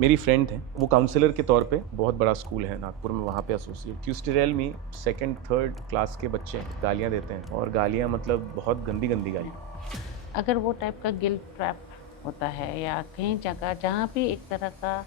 मेरी फ्रेंड है, वो काउंसलर के तौर पे बहुत बड़ा स्कूल है नागपुर में, वहाँ पे एसोसिएट ट्यूस्टेरल में सेकंड थर्ड क्लास के बच्चे गालियाँ देते हैं, और गालियाँ मतलब बहुत गंदी गंदी गालियाँ। अगर वो टाइप का गिल्ट ट्रैप होता है या कहीं जगह जहाँ भी एक तरह का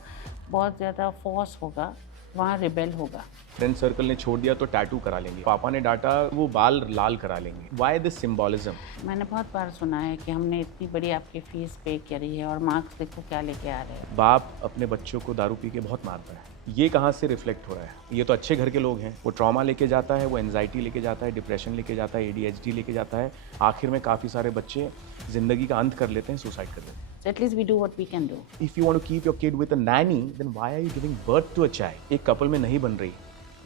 बहुत ज़्यादा फोर्स होगा, वहाँ रिबेल होगा। फ्रेंड सर्कल ने छोड़ दिया तो टैटू करा लेंगे, पापा ने डांटा वो बाल लाल करा लेंगे। Why this symbolism? मैंने बहुत बार सुना है कि हमने इतनी बड़ी आपकी फीस पे करी है और मार्क्स देखो क्या लेके आ रहे हैं। बाप अपने बच्चों को दारू पी के बहुत मारता है, ये कहाँ से रिफ्लेक्ट हो रहा है? ये तो अच्छे घर के लोग हैं, वो ट्रॉमा लेके जाता है, वो एंजाइटी लेके जाता है, डिप्रेशन लेके जाता है, ADHD लेके जाता है। आखिर में काफ़ी सारे बच्चे ज़िंदगी का अंत कर लेते हैं, सुसाइड कर लेते हैं। So at least we do what we can do. If you want to keep your kid with a nanny, then why are you giving birth to a child? एक कपल में नहीं बन रही,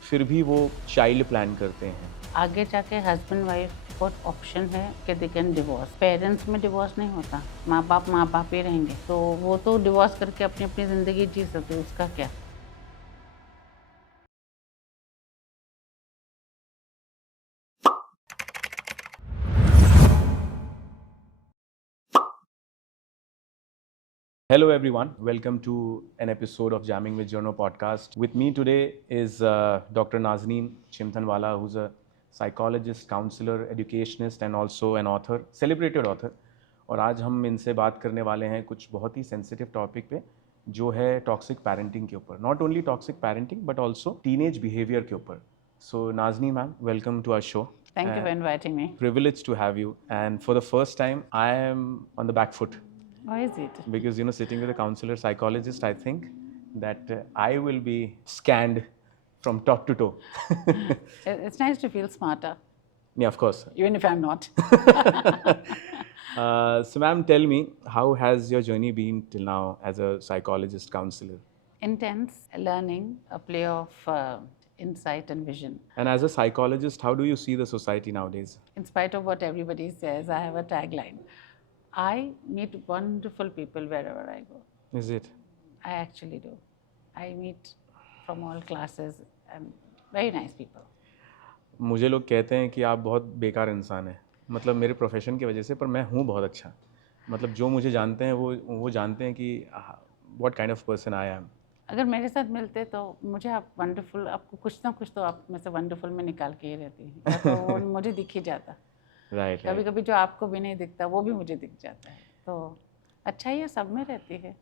फिर भी वो चाइल्ड प्लान करते हैं। आगे जाके हस्बैंड वाइफ को ऑप्शन है कि दे कैन डिवोर्स। पेरेंट्स में डिवोर्स नहीं होता, माँ बाप ही रहेंगे, तो वो तो डिवोर्स करके अपनी अपनी ज़िंदगी जी सकते, उसका क्या। Hello, everyone. Welcome to an episode of Jamming with Jono podcast. With me today is Dr. Nazneen Chimthanwala, who's a psychologist, counselor, educationist, and also an author, celebrated author. और आज हम इनसे बात करने वाले हैं कुछ बहुत ही सेंसिटिव टॉपिक पे, जो है टॉक्सिक पेरेंटिंग के ऊपर. Not only toxic parenting but also teenage behaviour के ऊपर. So Nazneen ma'am, welcome to our show. Thank you for inviting me. Privileged to have you. And for the first time, I am on the back foot. Why is it? Because sitting with a counselor psychologist, I think that I will be scanned from top to toe. It's nice to feel smarter, Yeah, of course. even if I'm not. So ma'am, tell me, how has your journey been till now as a psychologist counselor? Intense learning, a play of insight and vision. And as a psychologist, how do you see the society nowadays? In spite of what everybody says, I have a tagline. I meet wonderful people wherever I go. Is it? I actually do. I meet from all classes and very nice people. मुझे लोग कहते हैं कि आप बहुत बेकार इंसान हैं, मतलब मेरे प्रोफेशन की वजह से, पर मैं हूँ बहुत अच्छा. मतलब जो मुझे जानते हैं वो जानते हैं कि what kind of person I am. अगर मेरे साथ मिलते तो मुझे आप वंडरफुल, आपको कुछ ना कुछ तो आप में से वंडरफुल में निकाल के ही रहती है, या तो वो मुझे दिख ही जाता. राइट. कभी कभी जो आपको भी नहीं दिखता वो भी मुझे दिख जाता है, तो अच्छा ये सब में रहती है.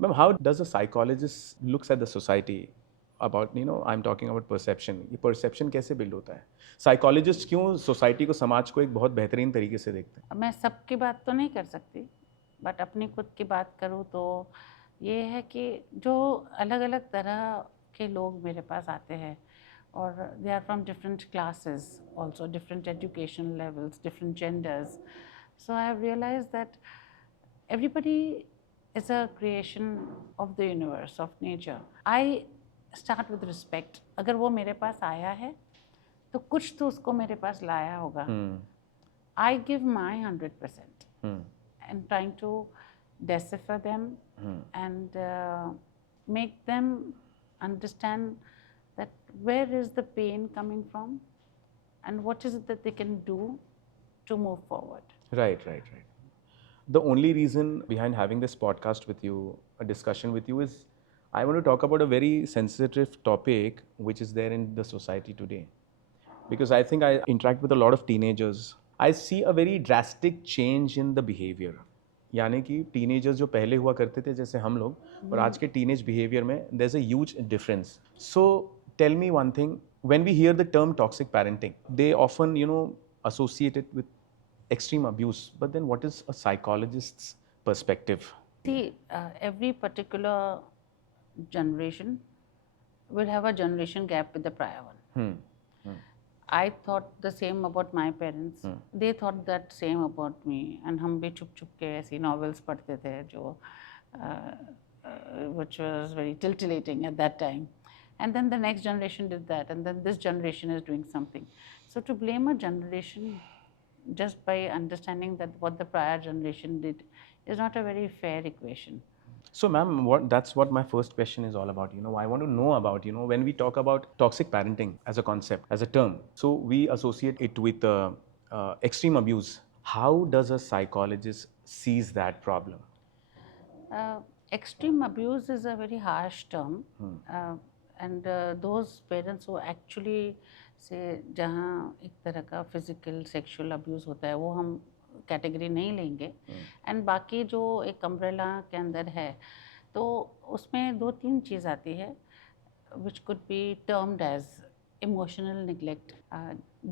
Ma'am, how does a psychologist looks at the society about, I'm talking about perception. ये perception कैसे build होता है? Psychologist क्यों society को, समाज को एक बहुत बेहतरीन तरीके से देखते हैं? अब मैं सबकी बात तो नहीं कर सकती, बट अपनी खुद की बात करूँ तो ये है कि जो अलग अलग तरह के लोग मेरे पास आते हैं, और they are from different classes also, different education levels, different genders. So I have realize that everybody is a creation of the universe, of nature. I start with respect. अगर वो मेरे पास आया है तो कुछ तो उसको मेरे पास लाया होगा. I give my 100% and trying to decipher them and make them understand that where is the pain coming from and what is it that they can do to move forward. Right, right, right. The only reason behind having this podcast with you, a discussion with you, is I want to talk about a very sensitive topic which is there in the society today. Because I think I interact with a lot of teenagers. I see a very drastic change in the behavior. यानी कि teenagers जो पहले हुआ करते थे जैसे हम लोग, और आज के टीनेज बिहेवियर में there is a huge difference. So tell me one thing, when we hear the term toxic parenting, they often associate it with extreme abuse. But then what is a psychologist's perspective? See, every particular generation will have a generation gap with the prior one. I thought the same about my parents. They thought that same about me. And हम भी छुप छुप के ऐसी novels पढ़ते थे जो which was very titillating at that time. And then the next generation did that, and then this generation is doing something. So to blame a generation just by understanding that what the prior generation did is not a very fair equation. So, ma'am, that's what my first question is all about. I want to know about, when we talk about toxic parenting as a concept, as a term, so we associate it with extreme abuse. How does a psychologist sees that problem? extreme abuse is a very harsh term, and those parents who actually से जहाँ एक तरह का physical sexual abuse होता है वो हम category नहीं लेंगे, एंड बाकी जो एक अम्ब्रेला के अंदर है तो उसमें 2-3 चीज़ आती है which could be termed as emotional neglect,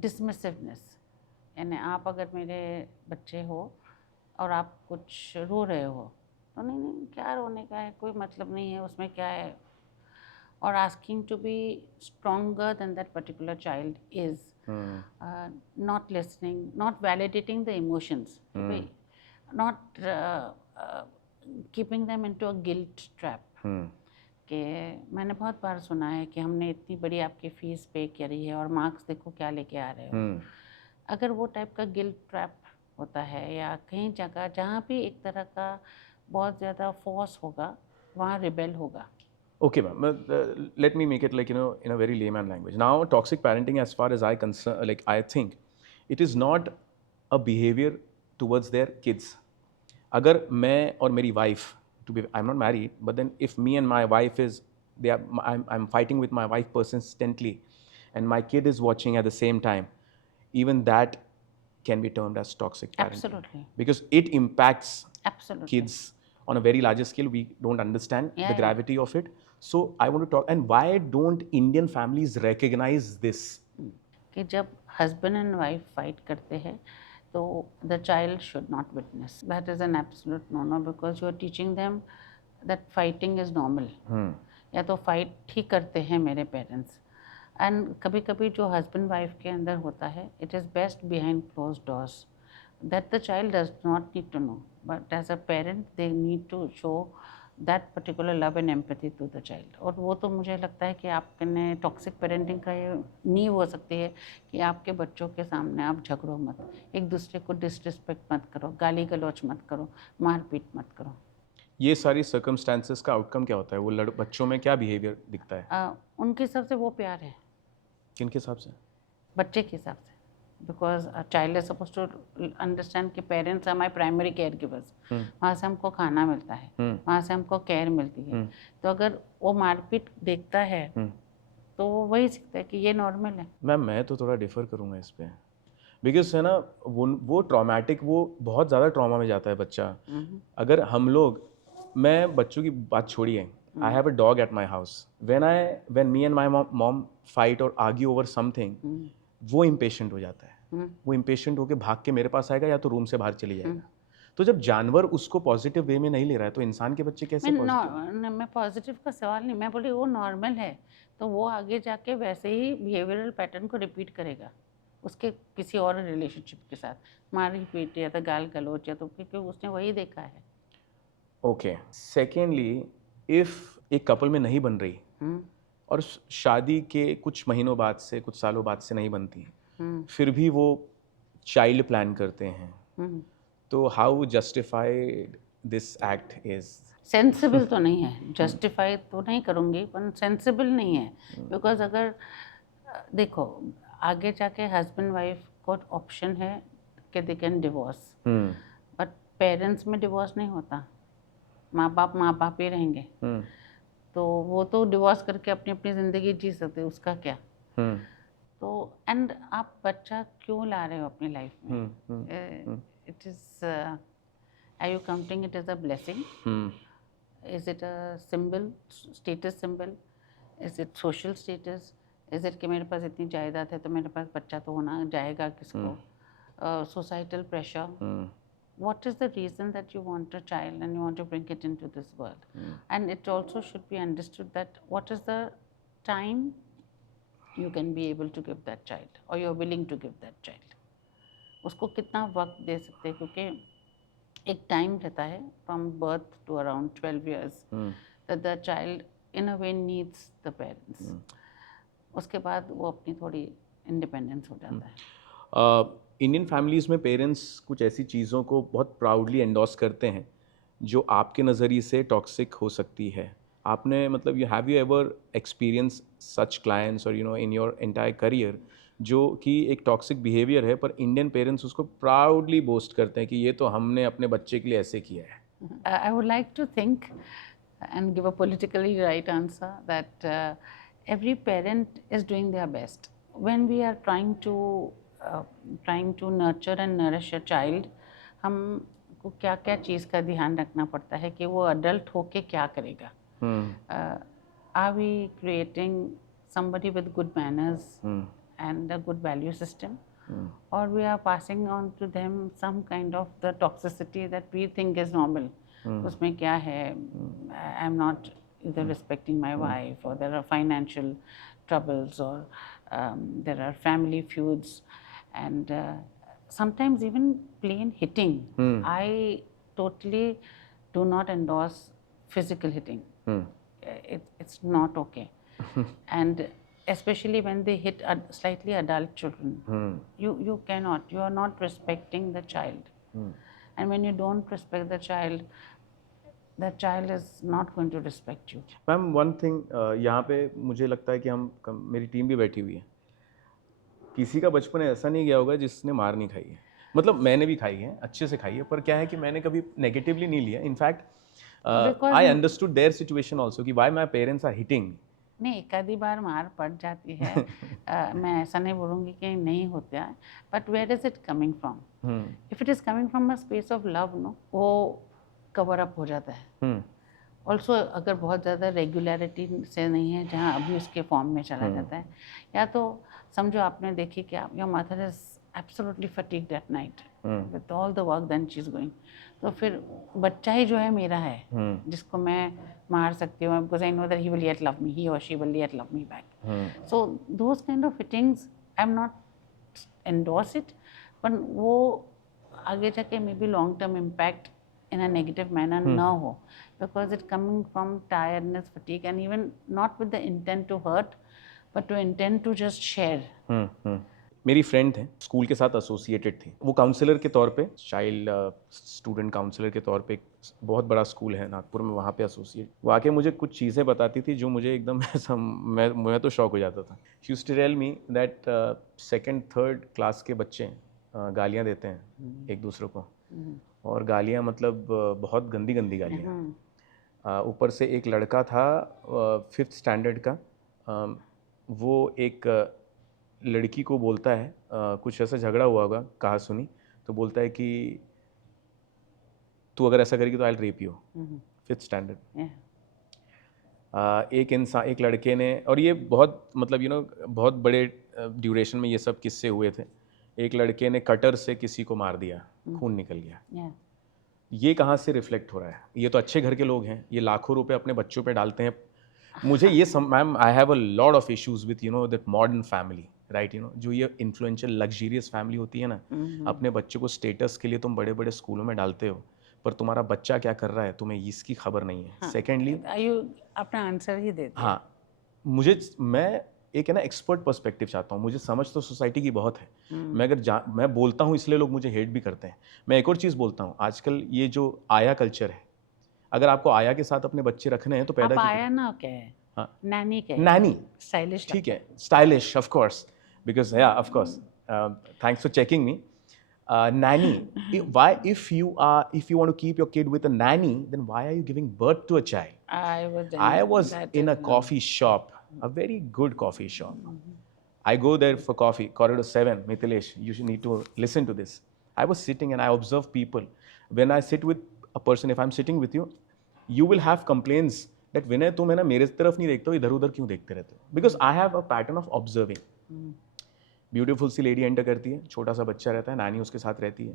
dismissiveness. यानी आप अगर मेरे बच्चे हो और आप कुछ रो रहे हो तो नहीं नहीं क्या रोने का है, कोई मतलब नहीं है उसमें, क्या है, और asking to be stronger than that particular child is, not listening, not validating the emotions, not keeping them into a guilt trap. कि मैंने बहुत बार सुना है कि हमने इतनी बड़ी आपकी फ़ीस पे करी है और मार्क्स देखो क्या लेके आ रहे हो। अगर वो टाइप का गिल्ट ट्रैप होता है या कहीं जगह जहाँ भी एक तरह का बहुत ज़्यादा फोर्स होगा वहाँ रिबेल होगा। Okay, ma'am. Let me make it like, in a very layman language. Now, toxic parenting, as far as I think, it is not a behavior towards their kids. अगर मैं और मेरी wife, I'm not married, but then if me and my wife I'm fighting with my wife persistently, and my kid is watching at the same time, even that can be termed as toxic parenting. Absolutely. Because it impacts Absolutely. kids on a very larger scale. We don't understand the gravity of it. So I want to talk, and why don't Indian families recognize this? कि जब husband and wife fight करते हैं तो the child should not witness. That is an absolute no-no, because you are teaching them that fighting is normal. या तो fight ठीक करते हैं मेरे parents, एंड कभी कभी जो हस्बैंड वाइफ के अंदर होता है it is best behind close doors, that the child does not need to know, but as a parent they need to show that particular love and empathy to the child. और वो तो मुझे लगता है कि आपने टॉक्सिक पेरेंटिंग का ये नींव हो सकती है कि आपके बच्चों के सामने आप झगड़ो मत, एक दूसरे को डिसरिस्पेक्ट मत करो, गाली गलौच मत करो, मारपीट मत करो। ये सारी सर्कमस्टांसेस का आउटकम क्या होता है? वो बच्चों में क्या बिहेवियर दिखता है? उनके हिसाब से वो प्यार है। किनके हिसाब से? बच्चे के हिसाब से, because child is suppose to understand कि parents are my primary caregivers, वहाँ से हमको खाना मिलता है, वहाँ से हमको केयर मिलती है। तो अगर वो मारपीट देखता है तो वो वही सीखता है कि ये नॉर्मल है। मैम मैं तो थोड़ा डिफर करूँगा इस पर, बिकॉज है ना वो ट्रॉमेटिक, वो बहुत ज़्यादा ट्रॉमा में जाता है बच्चा। अगर हम लोग, मैं बच्चों की बात छोड़िए, I have a dog at my house. When me and my mom fight or argue over something, वो impatient हो जाता है। वो impatient होके भाग के मेरे पास आएगा या तो रूम से बाहर चली जाएगा। तो जब जानवर उसको पॉजिटिव वे में नहीं ले रहा है तो इंसान के बच्चे कैसे पॉजिटिव? मैं पॉजिटिव का सवाल नहीं, मैं बोली वो नॉर्मल है तो वो आगे जाके वैसे ही बिहेवियरल पैटर्न को रिपीट करेगा उसके किसी और रिलेशनशिप के साथ, मारी पीट या तो गाल गलोच या तो, क्योंकि उसने वही देखा है। ओके। सेकेंडली, इफ एक कपल में नहीं बन रही और शादी के कुछ महीनों बाद से, कुछ सालों बाद से नहीं बनती, फिर भी वो चाइल्ड प्लान करते हैं, तो how justified this act is? Sensible तो नहीं है, जस्टिफाई तो नहीं करूँगी पर सेंसिबल नहीं है। बिकॉज अगर देखो आगे जाके हस्बैंड वाइफ को ऑप्शन है कि they can divorce, but parents में डिवोर्स नहीं होता, माँ बाप ही रहेंगे। तो वो तो डिवोर्स करके अपनी अपनी ज़िंदगी जी सकते, उसका क्या। तो एंड आप बच्चा क्यों ला रहे हो अपनी लाइफ में? It is, are you counting it is a blessing? Is it a symbol, status symbol? Is it social status? Is it कि मेरे पास इतनी जायदाद है तो मेरे पास बच्चा तो होना जाएगा किसको? Societal pressure. What is the reason that you want a child and you want to bring it into this world? And it also should be understood that what is the time you can be able to give that child or you're willing to give that child. उसको कितना वक्त दे सकते हैं, क्योंकि एक time रहता है from birth to around 12 years that the child in a way needs the parents. उसके बाद वो अपनी थोड़ी इंडिपेंडेंस हो जाता है। इंडियन फैमिलीज़ में पेरेंट्स कुछ ऐसी चीज़ों को बहुत प्राउडली एंडोर्स करते हैं जो आपके नज़रिए से टॉक्सिक हो सकती है। आपने मतलब have you ever experience such clients और इन योर एंटायर करियर जो कि एक टॉक्सिक बिहेवियर है पर इंडियन पेरेंट्स उसको प्राउडली बोस्ट करते हैं कि ये तो हमने अपने बच्चे के लिए ऐसे किया है? I would like to think and give a politically right answer that every parent is doing their best. When we are trying to nurture and nourish a child, हमको क्या क्या चीज़ का ध्यान रखना पड़ता है कि वो अडल्ट होके क्या करेगा. Are we creating somebody with good manners and a good value system, or we are passing on to them some kind of the toxicity that we think is normal. उसमें क्या है, I am not either respecting my wife, or there are financial troubles, or there are family feuds, and sometimes even plain hitting. I totally do not endorse physical hitting. It's not okay. And especially when they hit slightly adult children, you cannot, you are not respecting the child. And when you don't respect the child is not going to respect you. Ma'am one thing यहाँ पे मुझे लगता है कि मेरी team भी बैठी हुई है, किसी का बचपन ऐसा नहीं गया होगा जिसने मार नहीं खाई है. मतलब मैंने भी खाई है, अच्छे से खाई है, पर क्या है कि मैंने कभी नेगेटिवली नहीं लिया. In fact I understood their situation also कि why my parents are hitting. नहीं, एक आधी बार मार पड़ जाती है. मैं ऐसा नहीं बोलूँगी कि नहीं होता है, but where is it coming from? If it is coming from a space of love, no, वो कवर अप हो जाता है. ऑल्सो अगर बहुत ज़्यादा रेगुलरिटी से नहीं है, जहाँ अब्यूज़ के फॉर्म में चला जाता है, या तो समझो आपने देखी कि your mother is absolutely fatigued at night with all the work that she is going, तो फिर बच्चा ही जो है मेरा है, जिसको मैं मार सकती हूँ, because I know that he will yet love me, he और she will yet love me back. So those kind of hittings I am not endorse it, but वो आगे जाके maybe long term impact in a negative manner ना हो, because it's coming from tiredness, fatigue, and even not with the intent to hurt, but to intent to just share. मेरी friend थे, school के साथ associated थी. वो counsellor के तौर पे, चाइल्ड स्टूडेंट काउंसलर के तौर पे, एक बहुत बड़ा स्कूल है नागपुर में, वहाँ पे एसोसिएट. वो आके मुझे कुछ चीज़ें बताती थी जो मुझे एकदम ऐसा मैं तो शॉक हो जाता था. She used to tell me that second third class के बच्चे गालियाँ देते हैं एक दूसरे को, और गालियाँ मतलब बहुत गंदी गंदी गालियाँ. ऊपर से एक लड़का था 5th स्टैंडर्ड का, वो एक लड़की को बोलता है, कुछ ऐसा झगड़ा हुआ होगा, कहा सुनी, तो बोलता है कि तू अगर ऐसा करेगी तो I will rape you. 5th standard. एक लड़के ने, और ये बहुत मतलब बहुत बड़े ड्यूरेशन में ये सब किस्से हुए थे. एक लड़के ने कटर से किसी को मार दिया, खून निकल गया. ये कहाँ से रिफ्लेक्ट हो रहा है? ये तो अच्छे घर के लोग हैं, ये लाखों रुपए अपने बच्चों पे डालते हैं. मुझे ये ma'am, I have a lot of issues with that modern family, right? जो ये इन्फ्लुएंशियल लग्जरियस फैमिली होती है ना, अपने बच्चों को स्टेटस के लिए तुम बड़े बड़े स्कूलों में डालते हो, पर तुम्हारा बच्चा क्या कर रहा है तुम्हें इसकी खबर नहीं है. सेकेंडली अपना आंसर ही देते. हाँ, मैं एक है ना एक्सपर्ट पर्सपेक्टिव चाहता हूँ. मुझे समझ तो सोसाइटी की बहुत है. मैं बोलता हूँ इसलिए लोग मुझे हेट भी करते हैं. मैं एक और चीज़ बोलता हूँ, आजकल ये जो आया कल्चर है, अगर आपको आया के साथ अपने बच्चे रखने हैं तो पैदा आया ना क्या है, नैनी क्या है, नैनी स्टाइलिश, ठीक है, स्टाइलिश ऑफ कोर्स, बिकॉज या of course, thanks for checking me. Nanny, why if you want to keep your kid with a nanny, then why are you giving birth to a child? I was in a coffee shop, a very good coffee shop. I go there for coffee, corridor 7, Mithilesh, you should need to listen to this. I was sitting and I observe people. When I sit with a person, if I'm sitting with you, you will have complaints that Vinay, तुम है ना मेरे तरफ नहीं देखते हो, इधर उधर क्यों देखते रहते हो? Because I have a pattern of observing. Beautiful सी लेडी एंटर करती है, छोटा सा बच्चा रहता है, नानी उसके साथ रहती है,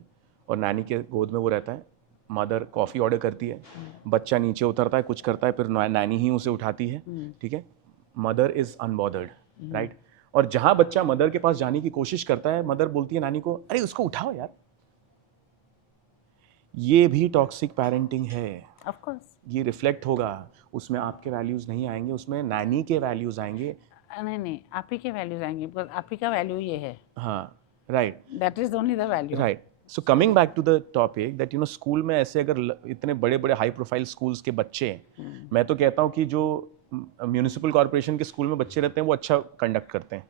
और नानी के गोद में वो रहता है. मदर कॉफ़ी ऑर्डर करती है, बच्चा नीचे उतरता है, कुछ करता है, फिर नानी ही उसे उठाती है. ठीक है, मदर इज़ अनबॉदर्ड, राइट? और जहाँ बच्चा मदर के पास जाने की कोशिश करता है, मदर बोलती है नानी को, अरे उसको उठाओ यार. ये भी टॉक्सिक पेरेंटिंग है. ऑफ कोर्स ये रिफ्लेक्ट होगा, उसमें आपके वैल्यूज़ नहीं आएंगे, उसमें नानी के वैल्यूज़ आएंगे. नहीं, आप ही के वैल्यूज आएंगे, बिकॉज आप ही का वैल्यू ये है. हाँ, right, that is only the value, right. So coming back to the topic that school में ऐसे अगर इतने बड़े बड़े हाई प्रोफाइल स्कूल्स के बच्चे हैं, मैं तो कहता हूँ कि जो म्यूनिसिपल कॉर्पोरेशन के स्कूल में बच्चे रहते हैं वो अच्छा कंडक्ट करते हैं.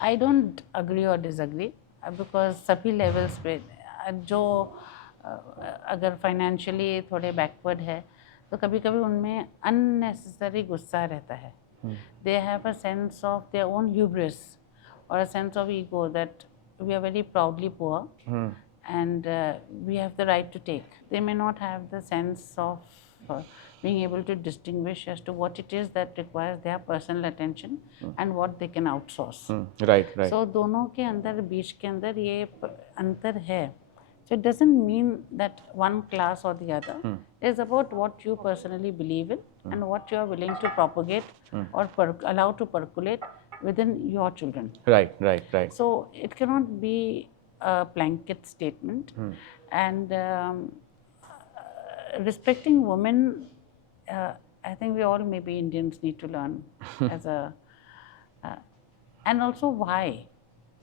आई डोंट अग्री और डिसअग्री, बिकॉज सभी लेवल्स पे जो अगर फाइनेंशियली थोड़े बैकवर्ड है तो कभी कभी उनमें अननेसेसरी गुस्सा रहता है. They have a sense of their own hubris or a sense of ego that we are very proudly poor and we have the right to take. They may not have the sense of being able to distinguish as to what it is that requires their personal attention and what they can outsource. Right, right. So दोनों के अंदर बीच के अंदर ये अंतर है. So it doesn't mean that one class or the other. It's about what you personally believe in and what you are willing to propagate or allow to percolate within your children. Right, right, right. So it cannot be a blanket statement. And respecting women, I think we all maybe Indians need to learn as a, and also why.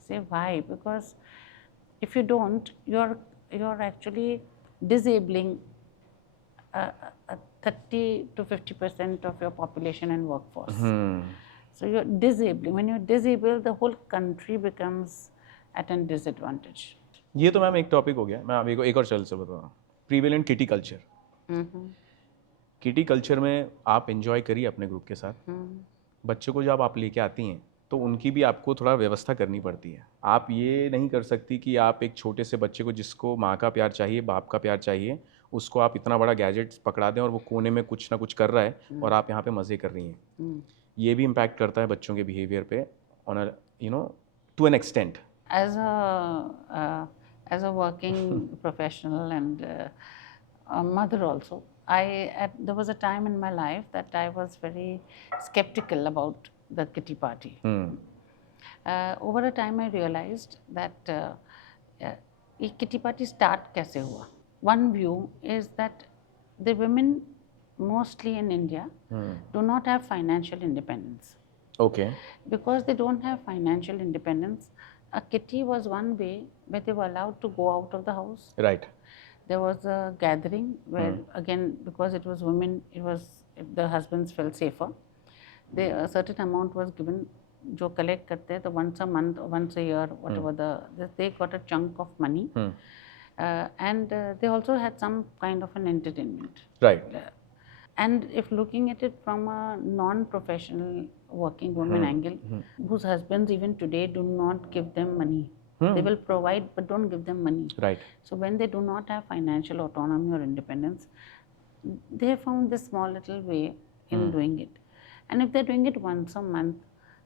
Say why, because if you don't, you're actually disabling 30 to 50% of your population and workforce. So you're disabling. When you're disabled, the whole country becomes at a disadvantage. ये तो ma'am एक topic हो गया. मैं आपको एक और चल से बता रहा हूँ. Prevalent kitty culture. Kitty culture में आप एंजॉय करिए अपने ग्रुप के साथ. बच्चों को जब आप लेके आती हैं तो उनकी भी आपको थोड़ा व्यवस्था करनी पड़ती है. आप ये नहीं कर सकती कि आप एक छोटे से बच्चे को जिसको माँ का प्यार चाहिए, बाप का प्यार चाहिए, उसको आप इतना बड़ा गैजेट पकड़ा दें और वो कोने में कुछ ना कुछ कर रहा है और आप यहाँ पे मज़े कर रही हैं. ये भी इम्पैक्ट करता है बच्चों के बिहेवियर पे on a to an extent. As a working professional and a mother also, there was a time in my life that I was very skeptical about the kitty party. Over a time I realized that ये kitty party start कैसे हुआ. One view is that the women mostly in India do not have financial independence. Okay. Because they don't have financial independence, a kitty was one way where they were allowed to go out of the house. Right. There was a gathering where again, because it was women, the husbands felt safer. A certain amount was given. जो collect करते हैं तो once a month or once a year, whatever they got a chunk of money. And they also had some kind of an entertainment. Right. And if looking at it from a non-professional working woman angle, whose husbands even today do not give them money. They will provide but don't give them money. Right. So when they do not have financial autonomy or independence, they found this small little way in doing it. And if they're doing it once a month,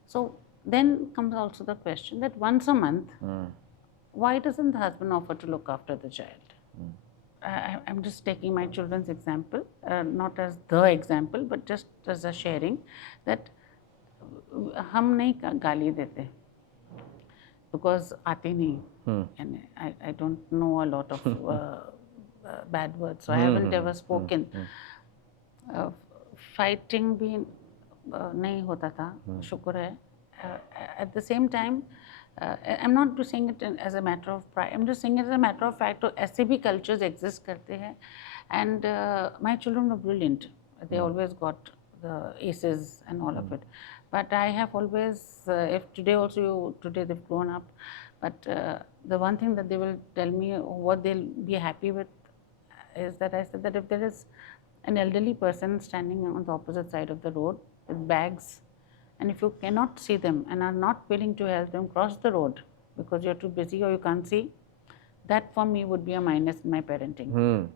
so then comes also the question that once a month, why doesn't the husband offer to look after the child? I'm just taking my children's example, not as the example, but just as a sharing, that हम नहीं गाली देते because आती नहीं, and I don't know a lot of bad words, so I haven't ever spoken. Fighting भी नहीं होता था, शुक्र है. At the same time, I'm not saying it as a matter of pride. I'm just saying it as a matter of fact. ऐसे भी cultures exist करते हैं, and my children were brilliant. They always got the aces and all of it. But I have always, if today also today they've grown up, but the one thing that they will tell me, what they'll be happy with, is that I said that if there is an elderly person standing on the opposite side of the road with bags, and if you cannot see them and are not willing to help them cross the road because you're too busy or you can't see, that for me would be a minus in my parenting.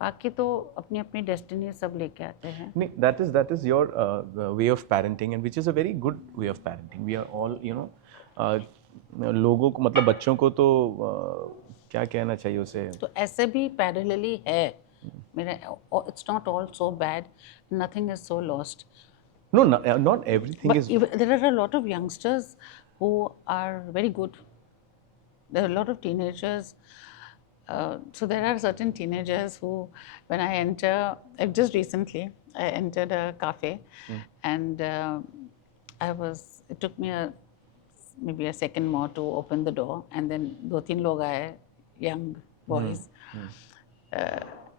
बाकी तो अपनी अपनी destiny सब लेके आते हैं. नहीं, that is your way of parenting, and which is a very good way of parenting. We are all लोगों को, मतलब बच्चों को तो क्या कहना चाहिए उसे. तो ऐसे भी पैरेलली है मेरा. It's not all so bad. Nothing is so lost. No, not everything but is. There are a lot of youngsters who are very good. There are a lot of teenagers. So there are certain teenagers who, when I enter, just recently, I entered a cafe, and it took me maybe a second more to open the door, and then 2-3 log aaye, young boys,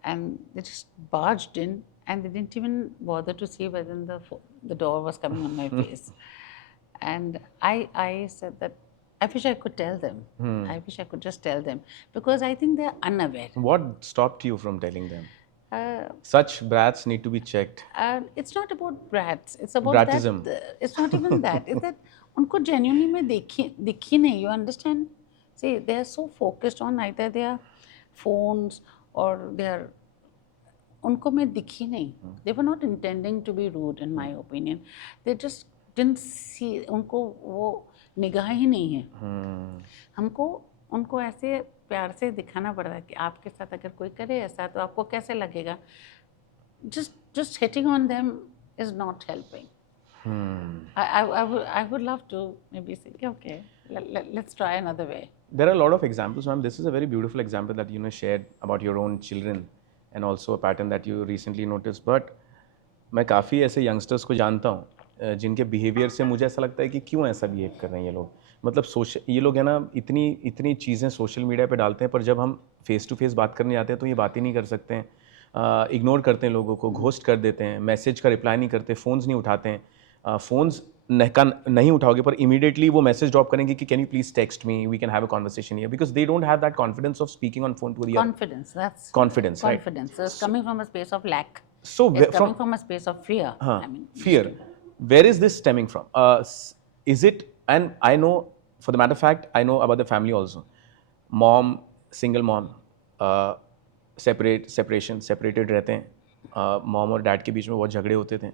and they just barged in, and they didn't even bother to see whether the door was coming on my face. And I said that I wish I could tell them. I wish I could just tell them because I think they are unaware. What stopped you from telling them? Uh, Such brats need to be checked. it's not about brats. It's about Bratism. that. It's not even that. It's that उनको genuinely में दिखी नहीं. You understand? See, they are so focused on either their phones or their उनको मैं दिखी नहीं. They were not intending to be rude, in my opinion. They just didn't see. उनको वो निगाह ही नहीं है. हमको उनको ऐसे प्यार से दिखाना पड़ता है कि आपके साथ अगर कोई करे ऐसा तो आपको कैसे लगेगा. Just hitting on them is not helping. I would love to maybe say, okay, let's try another way. There are a lot of examples, ma'am. This is a very beautiful example that shared about your own children and also a pattern that you recently noticed. But मैं काफ़ी ऐसे youngsters को जानता हूँ जिनके behaviour से मुझे ऐसा लगता है कि क्यों ऐसा बिहेव कर रहे हैं ये लोग. मतलब ये लोग है ना इतनी चीज़ें सोशल मीडिया पे डालते हैं, पर जब हम फेस टू फेस बात करने जाते हैं तो ये बात ही नहीं कर सकते हैं. इग्नोर करते हैं लोगों को, घोस्ट कर देते हैं, मैसेज का रिप्लाई नहीं करते, फ़ोन्स नहीं उठाते हैं. फ़ोन्स नहीं उठाओगे पर इमीडिएटली वो मैसेज ड्रॉप करेंगे कि can you please text me, we can have a conversation here, because they don't have that confidence of speaking on phone to the Confidence. That's confidence, right? confidence. It's coming from a space of lack. So It's coming from a space of fear. I mean, fear, where is this stemming from? Is it, and I know for the matter of fact, I know about the family also. Mom, single mom, separated रहते हैं. Mom और dad के बीच में बहुत झगड़े होते थे,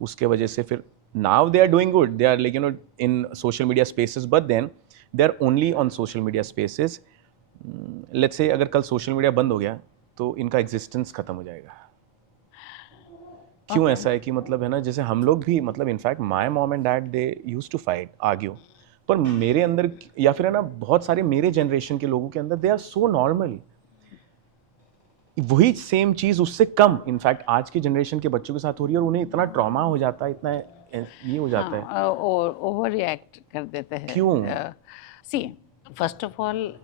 उसके वजह से फिर now they are doing good, they are like in social media spaces, but then they are only on social media spaces. Let's say अगर कल social media बंद हो गया तो इनका existence खत्म हो जाएगा. क्यों ऐसा है कि मतलब है ना, जैसे हम लोग भी मतलब in fact my mom and dad they use to fight argue, पर मेरे अंदर या फिर है ना बहुत सारे मेरे जनरेशन के लोगों के अंदर दे आर सो नॉर्मल. वही सेम चीज़ उससे कम इनफैक्ट आज के जनरेशन के बच्चों के साथ हो रही है और उन्हें इतना ट्रॉमा हो जाता है, इतना ये हो जाता है और ओवर रिएक्ट कर देते हैं. क्यों? See, first of all,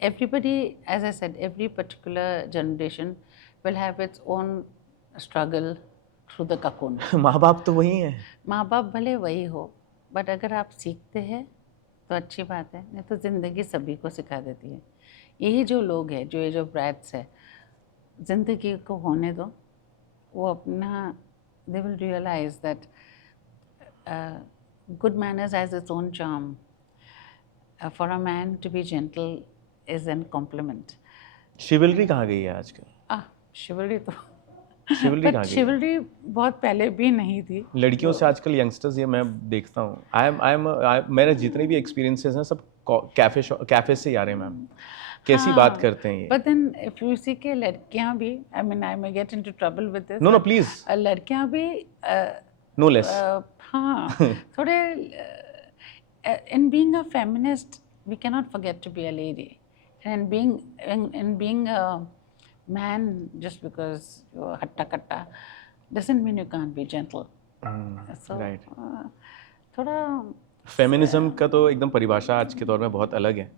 everybody, as I said, every particular generation will have its own struggle through the cocoon. माँ बाप तो वही हैं. माँ बाप भले वही हो, बट अगर आप सीखते हैं तो अच्छी बात है, नहीं तो ज़िंदगी सभी को सिखा देती है. यही जो लोग हैं, जो ये जो ब्रैट्स है, ज़िंदगी को होने दो, वो अपना they will realize that good manners has its own charm. For a man to be gentle is a compliment. शिवलरी कहाँ गई है आजकल? शिवलरी तो शिवलरी कहाँ गई? शिवलरी बहुत पहले भी नहीं थी. लड़कियों से आजकल यंगस्टर्स, ये मैं देखता हूँ, मेरे जितने भी एक्सपीरियंसेस हैं सब कैफे से ही आ रहे हैं. मैम कैसी बात करते हैं ये? But then if you see कि लड़कियाँ भी, I mean I may get into trouble with this. No, please. लड़कियाँ भी No less. हाँ, थोड़े in being a feminist we cannot forget to be a lady, and being a man just because you're hatta katta doesn't mean you can't be gentle. So right. थोड़ा feminism का तो एकदम परिभाषा आज के दौर में बहुत अलग है.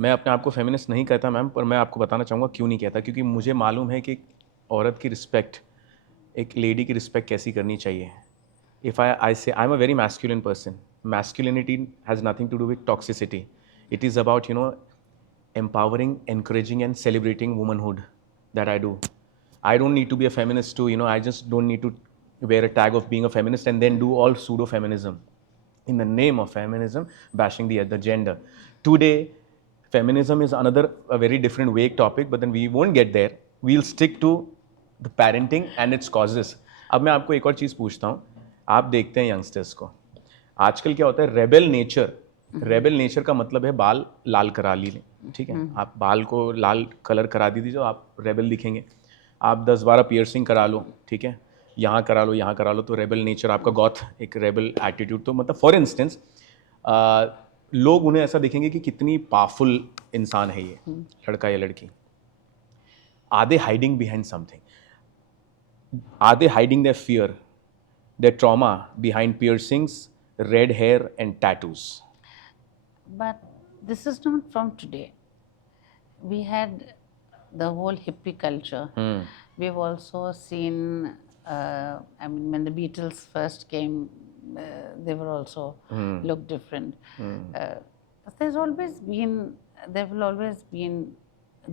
मैं अपने आप को फेमिनिस्ट नहीं कहता मैम, पर मैं आपको बताना चाहूँगा क्यों नहीं कहता, क्योंकि मुझे मालूम है कि एक औरत की रिस्पेक्ट, एक लेडी की रिस्पेक्ट कैसी करनी चाहिए. If I say I am a very masculine person. Masculinity has nothing to do with toxicity. It is about empowering, encouraging and celebrating womanhood that I do. I don't need to be a feminist to, I just don't need to wear a tag of being a feminist and then do all pseudo-feminism in the name of feminism, bashing the other gender. Today, feminism is a very different vague topic, but then we won't get there. We'll stick to the parenting and its causes. अब मैं आपको एक और चीज़ पूछता हूँ. आप देखते हैं यंगस्टर्स को, आजकल क्या होता है, रेबेल नेचर का मतलब है बाल लाल करा ली. ठीक है, आप बाल को लाल कलर करा दीजिए तो आप रेबेल दिखेंगे. आप 10-12 पियर्सिंग करा लो, ठीक है, यहाँ करा लो, तो रेबेल नेचर आपका, गॉथ, एक रेबेल एटीट्यूड. तो मतलब फॉर इंस्टेंस लोग उन्हें ऐसा देखेंगे कि कितनी पावरफुल इंसान है ये लड़का या लड़की. Are they hiding behind something? Are they hiding their fear, their trauma behind piercings, red hair and tattoos? But this is not from today. We had the whole hippie culture. We've also seen, I mean, when the Beatles first came, they were also looked different. There's always been, there will always been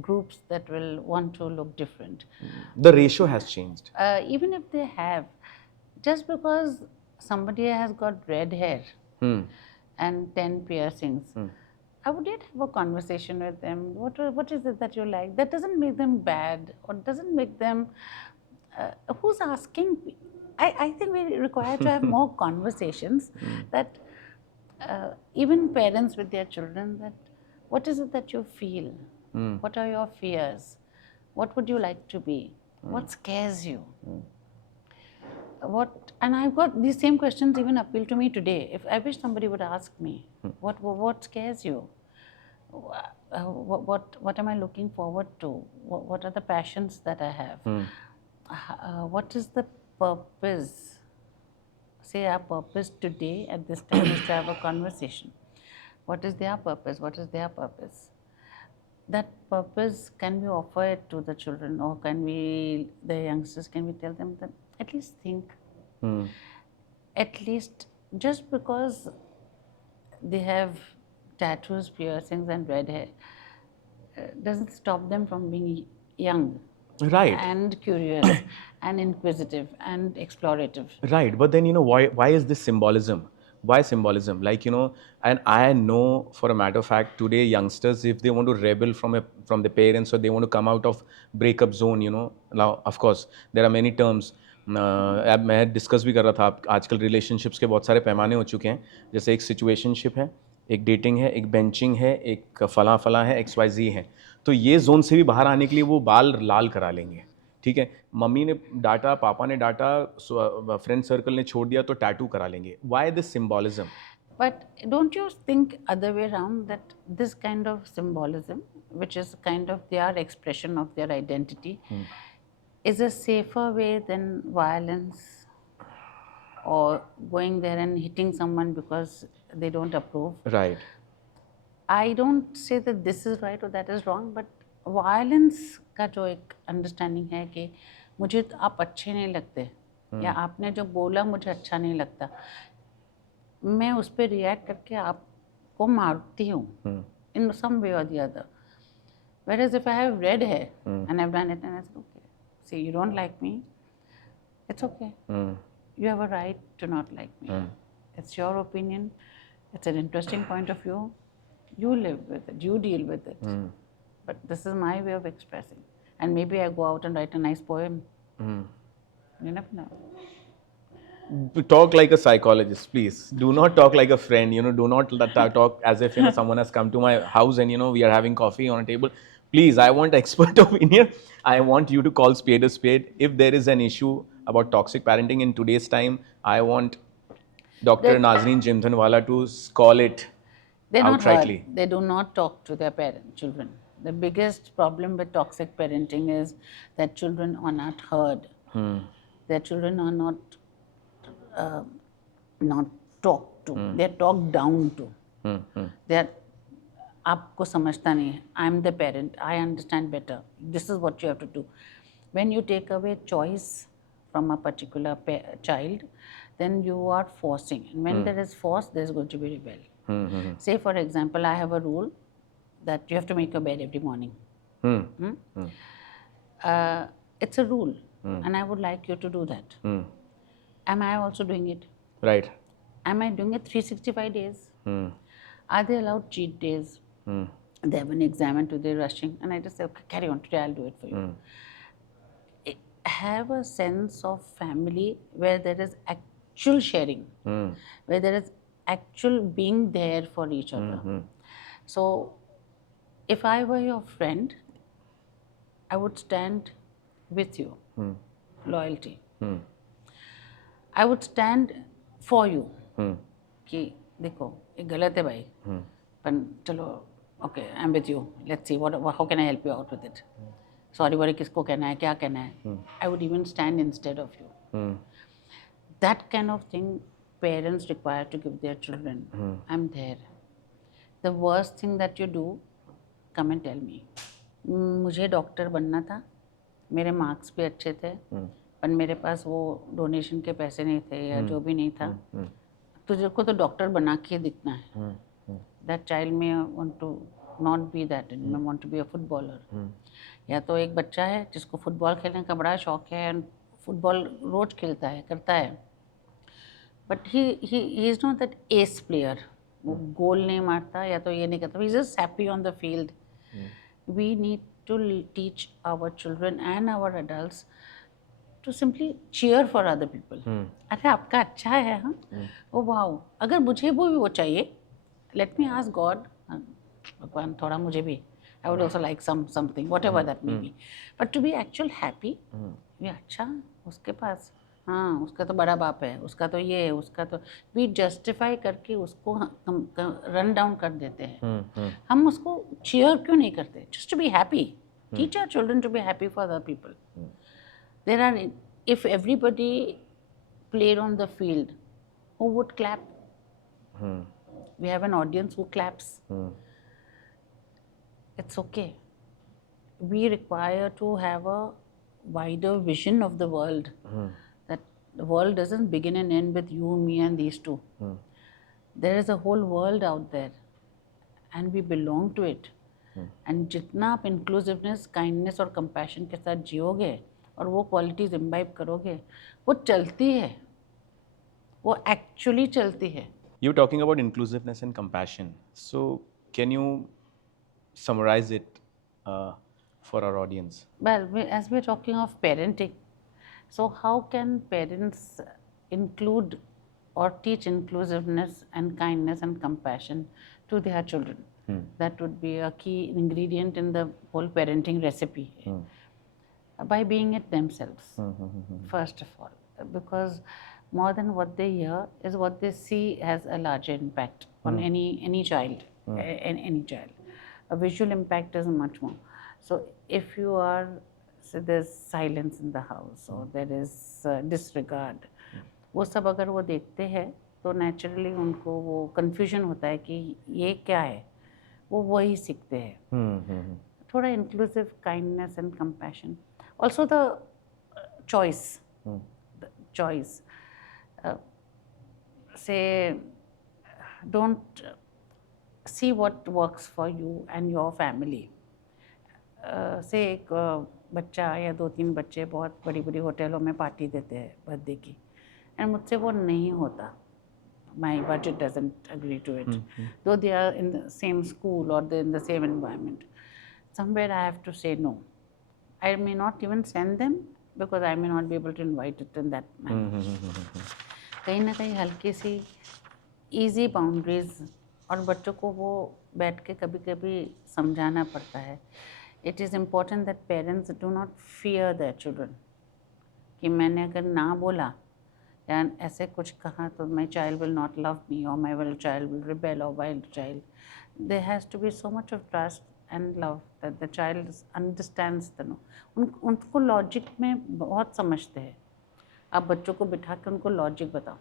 groups that will want to look different. The ratio has changed. Even if they have, just because somebody has got red hair and 10 piercings, I would yet have a conversation with them. What is it that you like? That doesn't make them bad or doesn't make them. Who's asking? I think we require to have more conversations that even parents with their children, that what is it that you feel? What are your fears? What would you like to be? What scares you? And I've got these same questions even appeal to me today. If I wish somebody would ask me, what scares you? What am I looking forward to? What are the passions that I have? What is the purpose? Say our purpose today at this time is to have a conversation. What is their purpose? What is their purpose? That purpose, can we offer it to the children, or can we, the youngsters, can we tell them that at least think? At least, just because they have tattoos, piercings, and red hair doesn't stop them from being young, Right. and curious, and inquisitive, and explorative. Right, but then why is this symbolism? Why symbolism? Like and I know for a matter of fact today youngsters, if they want to rebel from the parents, or they want to come out of breakup zone, now of course there are many terms. अब मैं discuss भी कर रहा था, आजकल relationships के बहुत सारे पैमाने हो चुके हैं. जैसे एक सिचुएशनशिप है, एक डेटिंग है, एक बेंचिंग है, एक फला फला है, XYZ है. तो ये जोन से भी बाहर आने के लिए वो बाल लाल करा लेंगे. ठीक है, मम्मी ने डांटा, पापा ने डांटा, फ्रेंड सर्कल ने छोड़ दिया तो टैटू करा लेंगे. Why this symbolism? But don't you think other way around, that this kind of symbolism, which is kind of their expression of their identity, is a safer way than violence, or going there and hitting someone because they don't approve? Right. I don't say that this is right or that is wrong, but violence का जो एक understanding है कि मुझे तो आप अच्छे नहीं लगते, या आपने जो बोला मुझे अच्छा नहीं लगता, मैं उस पर रिएक्ट करके आपको मारती हूँ in some way or the other. Whereas if I have red hair and I've done it and I said, okay, see, you don't like me, it's okay. You have a right to not like me. It's your opinion. It's an interesting point of view. You live with it. You deal with it. But this is my way of expressing. And maybe I go out and write a nice poem. You never know. Talk like a psychologist, please. Do not talk like a friend. Do not talk as if someone has come to my house and we are having coffee on a table. Please, I want expert opinion. I want you to call spade a spade. If there is an issue about toxic parenting in today's time, I want Dr. Nazneen Jimthanwala to call it They're not outrightly. heard. They do not talk to their children. The biggest problem with toxic parenting is that children are not heard. Their children are not talked to. They're talked down to. They're आपको समझता नहीं है. I'm the parent. I understand better. This is what you have to do. When you take away choice from a particular child, then you are forcing. And when there is force, there is going to be rebel. Say, for example, I have a rule that you have to make your bed every morning. It's a rule, and I would like you to do that. Am I also doing it? Right. Am I doing it 365 days? Are they allowed cheat days? They have an exam and today rushing, and I just say, okay, carry on, today I'll do it for you. Have a sense of family where there is actual sharing, where there is actual being there for each other. So, if I were your friend, I would stand with you. Loyalty. I would stand for you. कि देखो ये गलत है भाई, पर चलो okay, I'm with you. Let's see how can I help you out with it. Sorry, worry किसको कहना है, क्या कहना है. I would even stand instead of you. That kind of thing parents require to give their children. I'm there. The worst thing that you do, come and tell me. मुझे doctor बनना था, मेरे मार्क्स भी अच्छे थे, पर मेरे पास वो डोनेशन के पैसे नहीं थे या जो भी नहीं था. तुझे को तो डॉक्टर बना के दिखना है. that child may want to not be that, and may want to be a footballer. या तो एक बच्चा है जिसको फुटबॉल खेलने का बड़ा शौक है एंड फुटबॉल रोज खेलता है, करता है, but he is not that ace player, वो गोल नहीं मारता या तो ये नहीं करता, he is just happy on the field. We need to teach our children and our adults to simply cheer for other people. अरे आपका अच्छा है, हाँ, ओ वाओ, अगर मुझे वो चाहिए, लेट मी आस्क गॉड, भगवान थोड़ा मुझे भी, I would also like something, whatever that may be. But to be actual happy, ये अच्छा उसके पास, हाँ उसका तो बड़ा बाप है, उसका तो ये है, उसका तो, we justify करके उसको हम रन डाउन कर देते हैं. हम उसको cheer क्यों नहीं करते? Just to be happy. Teach our children to be happy for other people. There are, if everybody played on the field, who would clap? We have an audience who claps. It's okay. We require to have a wider vision of the world. That the world doesn't begin and end with you, me, and these two. There is a whole world out there, and we belong to it. And जितना आप inclusiveness, kindness और compassion के साथ जियोगे और वो qualities imbibe करोगे, वो चलती है, वो actually चलती है. You're talking about inclusiveness and compassion. So, can you summarize it for our audience? Well, as we're talking of parenting, so how can parents include or teach inclusiveness and kindness and compassion to their children? That would be a key ingredient in the whole parenting recipe. By being it themselves, first of all, because more than what they hear is what they see has a larger impact on any child, any child. A visual impact is much more. So if you are, say there's silence in the house or there is disregard, वो सब अगर वो देखते हैं तो naturally उनको वो confusion होता है कि ये क्या है, वो वही सीखते हैं. थोड़ा inclusive kindness and compassion, also the choice, से don't see what works for you and your family. से एक बच्चा या 2-3 बच्चे बहुत बड़ी बड़ी होटलों में पार्टी देते हैं बर्थडे की, एंड मुझसे वो नहीं होता. My budget doesn't agree to it. Though they are in the same school or they're in the same environment, somewhere I have to say no. I may not even send them because I may not be able to invite it in that manner. कहीं ना कहीं हल्की सी easy boundaries, और बच्चों को वो बैठ के कभी कभी समझाना पड़ता है. It is important that parents do not fear their children कि मैंने अगर ना बोला या ऐसे कुछ कहा तो my child will not love me और माई चाइल्ड विल रिबेल और wild child. There has to be so much of trust and love that the child understands the no. उनको लॉजिक में बहुत समझते हैं. आप बच्चों को बिठा के उनको लॉजिक बताओ.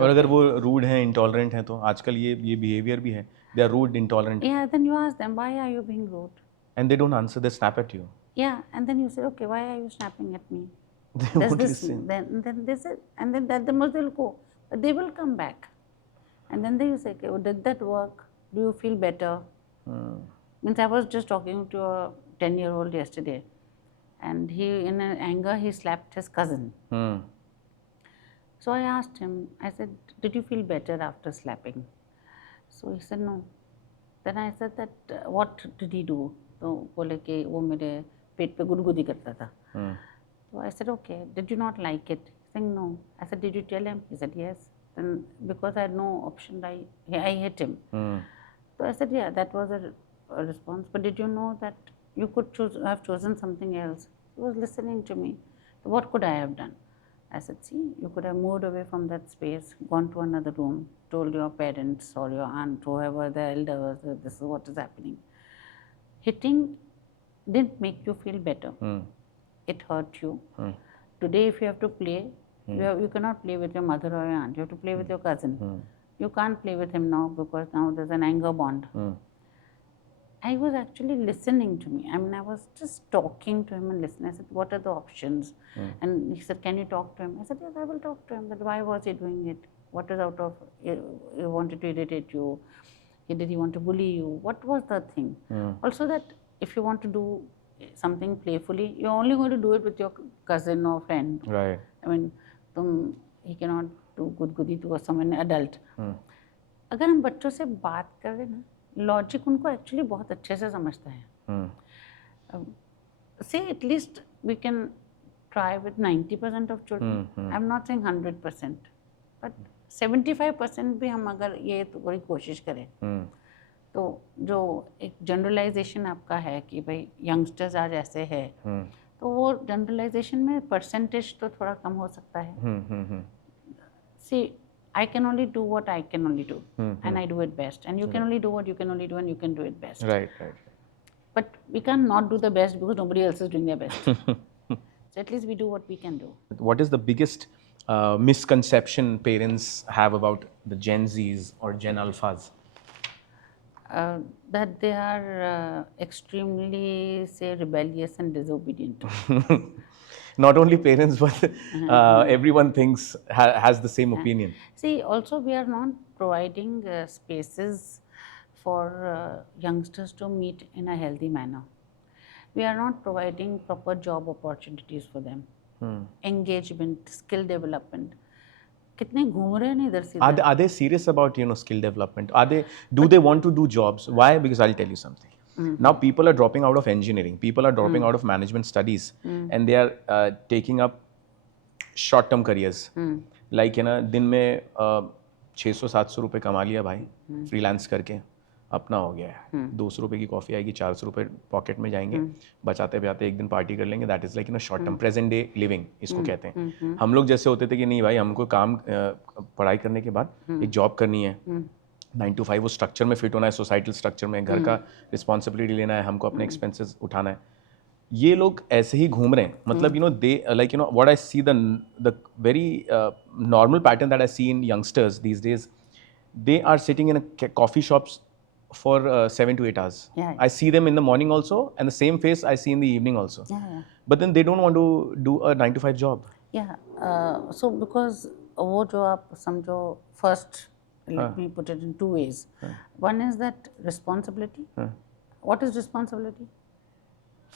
और अगर वो रूड हैं, इंटॉलरेंट हैं, तो आजकल ये बिहेवियर भी है, they are rude, intolerant. Yeah, then you ask them, why are you being rude? And they don't answer, they snap at you. Yeah, and then you say, okay, why are you snapping at me? They There's won't this, listen. then they say, and then that the most they'll go, but they will come back, and then they say, okay, well, did that work? Do you feel better? Means I was just talking to a 10-year-old yesterday, and he, in anger, he slapped his cousin. So I asked him, I said, did you feel better after slapping? So he said, no. Then I said that, what did he do? तो बोले कि वो मेरे पेट पे गुदगुदी करता था. So I said, okay, did you not like it? He said, no. I said, did you tell him? He said, yes. Then because I had no option, I hit him. So I said, yeah, that was a response. But did you know that you could have chosen something else? He was listening to me. So what could I have done? I said, see, you could have moved away from that space, gone to another room, told your parents or your aunt, whoever the elders, this is what is happening. Hitting didn't make you feel better. It hurt you. Today, if you have to play, you cannot play with your mother or your aunt. You have to play with your cousin. You can't play with him now because now there's an anger bond. I was actually listening to me. I mean, I was just talking to him and listening. I said, what are the options? And he said, can you talk to him? I said, yes, I will talk to him. But why was he doing it? What is out of, he wanted to irritate you. did he want to bully you? What was the thing? Also, that if you want to do something playfully, you're only going to do it with your cousin or friend. Right. I mean, he cannot do गुदगुदी to someone adult. अगर हम बच्चों से बात कर रहे ना, logic उनको एक्चुअली बहुत अच्छे से समझता है. Say at least we can try with 90% of children. I'm not saying 100%, but 75% भी हम अगर ये थोड़ी कोशिश करें, तो जो एक जनरलाइजेशन आपका है कि भाई यंगस्टर्स आज ऐसे है, तो वो जनरलाइजेशन में परसेंटेज तो थोड़ा कम हो सकता है. See, I can only do what I can only do, and I do it best. And you can only do what you can only do, and you can do it best. Right. But we can not do the best because nobody else is doing their best. So at least we do what we can do. What is the biggest misconception parents have about the Gen Zs or Gen Alphas? That they are extremely, say, rebellious and disobedient. Not only parents, but everyone thinks has the same opinion. See, also we are not providing spaces for youngsters to meet in a healthy manner. We are not providing proper job opportunities for them. Engagement, skill development. कितने घूम रहे हैं ना इधर से इधर. Are they serious about skill development? Do they want to do jobs? Why? Because I'll tell you something. Now people are dropping out of engineering. People are dropping out of management studies, and they are taking up short-term careers. Like दिन में 600-700 रुपए कमा लिया भाई, freelance करके अपना हो गया है. 200 रुपए की कॉफ़ी आएगी, 400 रुपए पॉकेट में जाएंगे, बचाते बचाते एक दिन पार्टी कर लेंगे. That is like short term present day living इसको कहते हैं. हम लोग जैसे होते थे कि नहीं भाई, हमको काम पढ़ाई करने के बाद एक जॉब करनी है, 9 to 5 वो स्ट्रक्चर में फिट होना है, सोसाइटल स्ट्रक्चर में, घर का रिस्पॉन्सिबिलिटी लेना है, हमको अपने एक्सपेंसेस उठाना है. ये लोग ऐसे ही घूम रहे हैं. मतलब they like what I see the very normal pattern that I see in youngsters these days, they are sitting in coffee shops for 7 to 8 hours. Yeah. I see them in the morning also, and the same face I see in the evening also. Yeah. But then they don't want to do a 9 to 5 job. Yeah. So because वो जो आप समझो, first let me put it in two ways. One is that responsibility. What is responsibility?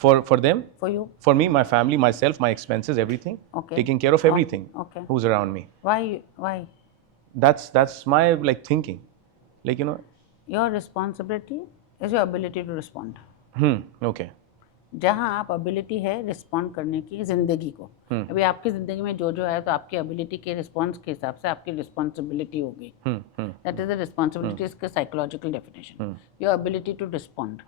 For them? For you? For me, my family, myself, my expenses, everything. Okay. Taking care of everything. Okay. Who's around me. Why? That's my like thinking. Like Your responsibility is your ability to respond. Okay. जहाँ आप ability है respond करने की ज़िंदगी को, अभी आपकी ज़िंदगी में जो जो है तो आपकी ability के response के हिसाब से आपकी responsibility होगी. That is the responsibility is the psychological definition. Your ability to respond.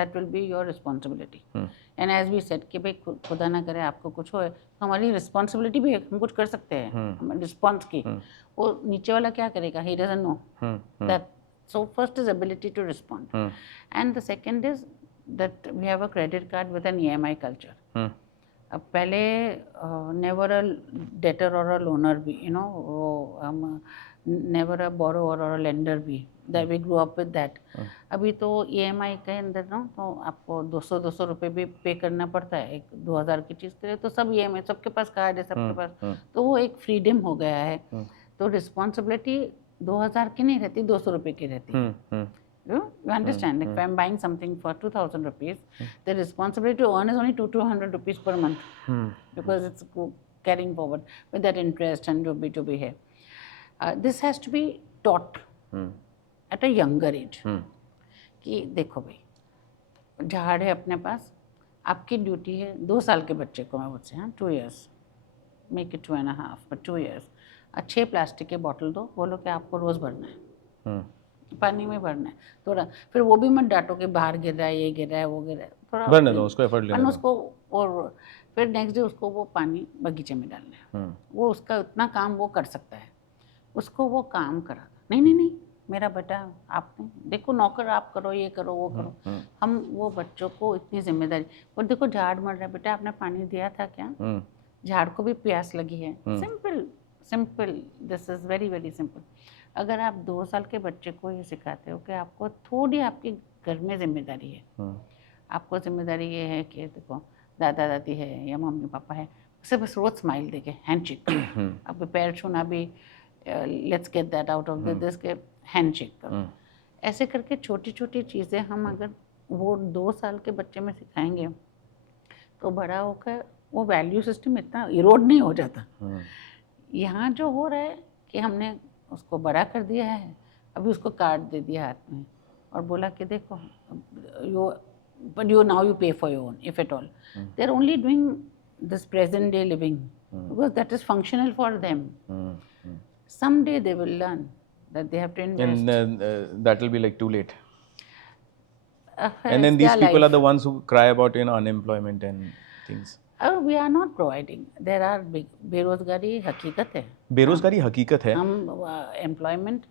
That will be your responsibility. And as we said कि भाई खुदा ना करे आपको कुछ हो, तो हमारी responsibility भी है, हम कुछ कर सकते हैं. Response की वो नीचे वाला क्या करेगा? He doesn't know that. So first is ability to respond, and the second is that we have a credit card with an EMI culture. अब पहले never a debtor or a loaner भी, never a borrower or a lender भी, that we grew up with that. अभी तो EMI के अंदर ना तो आपको 200 रुपए भी पे करना पड़ता है एक 2000 की चीज़ के लिए, तो सब EMI, सबके पास कार्ड है, सबके पास, तो वो एक फ्रीडम हो गया है. तो रिस्पॉन्सिबिलिटी 2000 की नहीं रहती, 200 रुपए की रहती. You understand? If I'm buying something for 2000 rupees, the responsibility to earn is only 200 rupees per month, because it's carrying forward with that interest and to be here. This has to be taught at a younger age. कि देखो भाई, झाड़ है अपने पास, आपकी duty है 2 साल के बच्चे को मैं मुझसे 2 years, make it 2.5, but 2 years, 6 plastic के बॉटल दो, बोलो कि आपको रोज़ भरना है, पानी में भरना है थोड़ा. फिर वो भी मत डांटो कि बाहर गिर रहा है, ये गिर रहा है, वो गिर रहा है, थोड़ा भरने दो, उसको एफर्ट लेने दो उसको. और फिर नेक्स्ट डे उसको वो पानी बगीचे में डालना है. वो उसका उतना काम वो कर सकता है, उसको वो काम करा. नहीं, मेरा बेटा आपने देखो, नौकर आप करो, ये करो, वो करो. हम वो बच्चों को इतनी जिम्मेदारी, और देखो झाड़ मर रहा है, बेटा आपने पानी दिया था क्या? झाड़ को भी प्यास लगी है. Simple, this is very very simple. अगर आप 2 साल के बच्चे को ये सिखाते हो कि आपको थोड़ी आपके घर में जिम्मेदारी है, आपको जिम्मेदारी ये है कि देखो दादा दादी है या मम्मी पापा है, उसे बस रोज स्माइल देके हैंडशेक, अब पैर छूना भी, let's get that out of this के हैंडशेक करो. ऐसे करके छोटी छोटी चीज़ें हम अगर वो 2 साल के बच्चे में सिखाएंगे तो बड़ा होकर वो वैल्यू सिस्टम इतना इरोड नहीं हो जाता। यहाँ जो हो रहा है कि हमने उसको बड़ा कर दिया है, अभी उसको कार्ड दे दिया हाथ में और बोला कि देखो you but you now you pay for your own if at all they are only doing this present day living because that is functional for them someday they will learn that they have to invest. And that will be like too late. And It's then these their people are life. the ones who cry about unemployment and things. We are not providing. There are big बेरोजगारी हकीकत है. बेरोजगारी हकीकत है. हम employment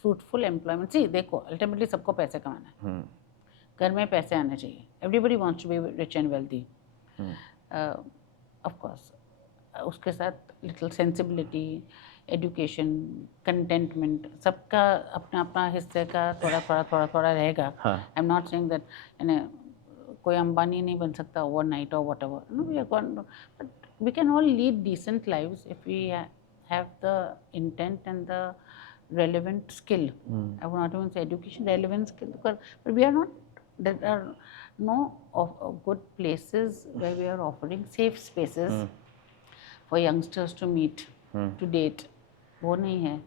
fruitful employment सी देखो ultimately सबको पैसे कमाना है, घर में पैसे आने चाहिए. Everybody wants to be rich and wealthy. Of course उसके साथ लिटिल सेंसिबिलिटी, एजुकेशन, कंटेंटमेंट, सबका अपना अपना हिस्से का थोड़ा रहेगा. I am not saying that कोई अंबानी नहीं बन सकता ओवरनाइट और whatever. No we are going but we can all lead decent lives if we have the intent and the relevant skill. I would not even say education, relevant skill, but we are not, there are no of good places where we are offering safe spaces for youngsters to meet, to date. वो नहीं है.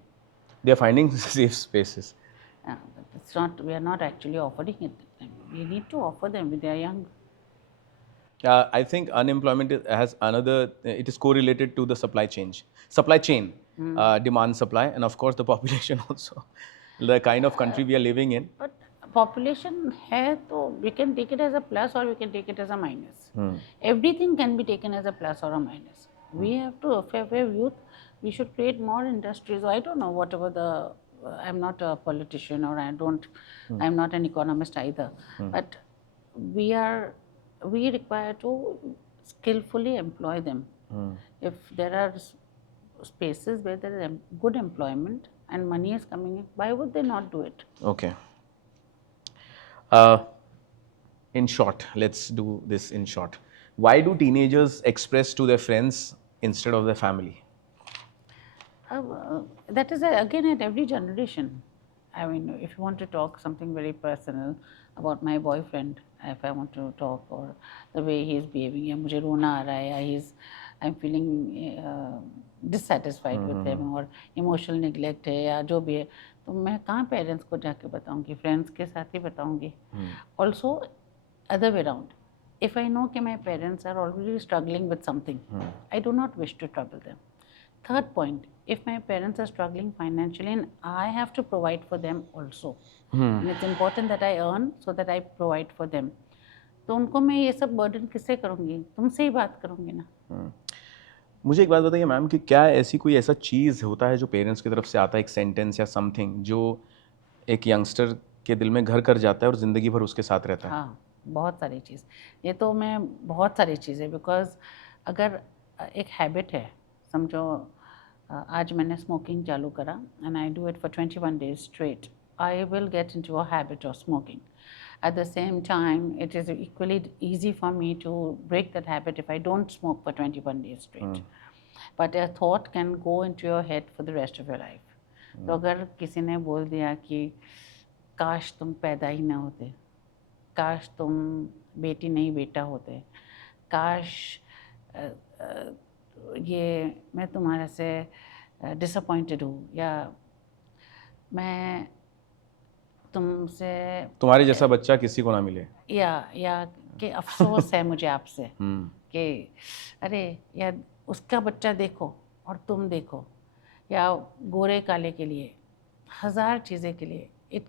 They are finding safe spaces. It's not, we are not actually offering it. We need to offer them when they are young. I think unemployment has another, it is correlated to the supply chain, demand supply, and of course the population also, the kind of country we are living in. But population है तो we can take it as a plus or we can take it as a minus. Everything can be taken as a plus or a minus. We have to, if we have youth, we should create more industries. I don't know, whatever the, I'm not a politician or I'm not an economist either, but we require to skillfully employ them. If there are spaces where there is good employment and money is coming in, why would they not do it? Okay. In short, let's do this in short. Why do teenagers express to their friends instead of their family? That is again at every generation. I mean, if you want to talk something very personal about my boyfriend, if I want to talk, or the way he is behaving, या मुझे रोना आ रहा है, या I'm feeling dissatisfied with him, और emotional neglect है, या जो भी है, तो मैं कहाँ पेरेंट्स को जाके बताऊँगी? फ्रेंड्स के साथ ही बताऊँगी. Also, other way around. If I know that my parents are already struggling with something, I do not wish to trouble them. Third point, if my parents are struggling financially and I have to provide for them also, and it's important that I earn so that I provide for them, तो उनको मैं ये सब burden किससे करूँगी? तुमसे ही बात करूँगी ना. मुझे एक बात बताइए मैम कि क्या कोई ऐसा चीज़ होता है जो पेरेंट्स की तरफ से आता है, एक सेंटेंस या समथिंग जो एक यंगस्टर के दिल में घर कर जाता है और ज़िंदगी भर उसके साथ रहता है? हाँ, बहुत सारी चीज़. ये तो मैं बहुत सारी चीज़ें, बिकॉज अगर एक हैबिट है, समझो आज मैंने स्मोकिंग चालू करा and I do it for 21 days straight, I will get into a habit of smoking. At the same time, it is equally easy for me to break that habit if I don't smoke for 21 days straight. But a thought can go into your head for the rest of your life. तो अगर किसी ने बोल दिया कि काश तुम पैदा ही ना होते, काश तुम बेटी नहीं बेटा होते, काश ये मैं तुम्हारे से डिसअपॉइंटेड हूँ, या मैं तुमसे, तुम्हारे जैसा बच्चा किसी को ना मिले, या कि अफसोस है मुझे आपसे कि अरे या उसका बच्चा देखो और तुम देखो, या गोरे काले के लिए, हज़ार चीज़ें के लिए. It